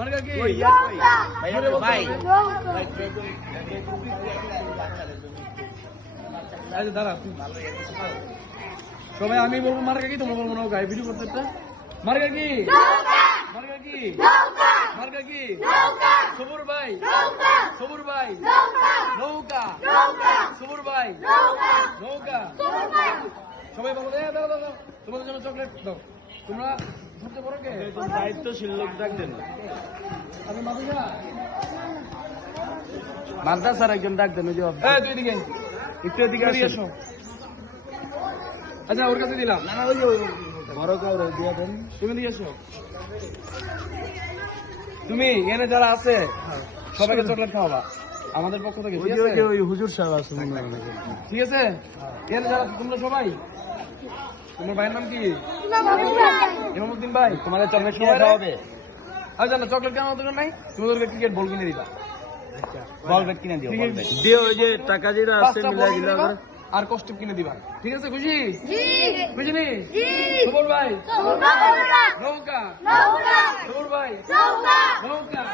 মার্কা কি? ভাই আচ্ছা দাঁড়া সবাই আমি বলবো মার্কা কি, তোমরা বলবো নৌকা। ভিডিও করতে একটা মার্কা কি? মার্কা কি? মার্কা কি? সবুর ভাই, সবুর ভাই, নৌকা, সবুর ভাই, নৌকা। সবাই বলো দাও দাও দাও, তোমাদের জন্য চকলেট দাও। তোমরা সবচেয়ে বড় কে? দায়িত্বশীল লোক ডাকবেন আমি মাদুজা। মাদ্রাসার একজন ডাকবেন। ওই যে তুই এদিকে একটু এদিকে এসো। আচ্ছা ওর কাছে দিলাম। না ওই যে বড় কাউরে দিয়ে দেন। তুমি দিয়ে এসো। তুমি এখানে যারা আছে সবাইকে চকলেট খাওয়াবা আমাদের পক্ষ থেকে, ঠিক আছে? ওই হুজুর সাহেব আছে মনে হয়। ঠিক আছে, এখানে যারা তোমরা সবাই, তোমার ভাইয়ের নাম কি? ইমামউদ্দিন ভাই। তোমাদের চকলেট কিনে দেওয়া হবে। আচ্ছা না, চকলেট কেন দরকার নাই, তোমাদেরকে ক্রিকেট বল কিনে দিবা। বল ব্যাট কিনে দিও। Cricket দিয়ে ওই যে টাকা যেটা আছে পাঁচটা বল মিলাই কিনে দিলে দিবা আর কস্টিউম কিনে দিবা। ঠিক আছে, খুশি? খুশি নি? সবুর ভাই, নৌকা, সবুর ভাই, নৌকা।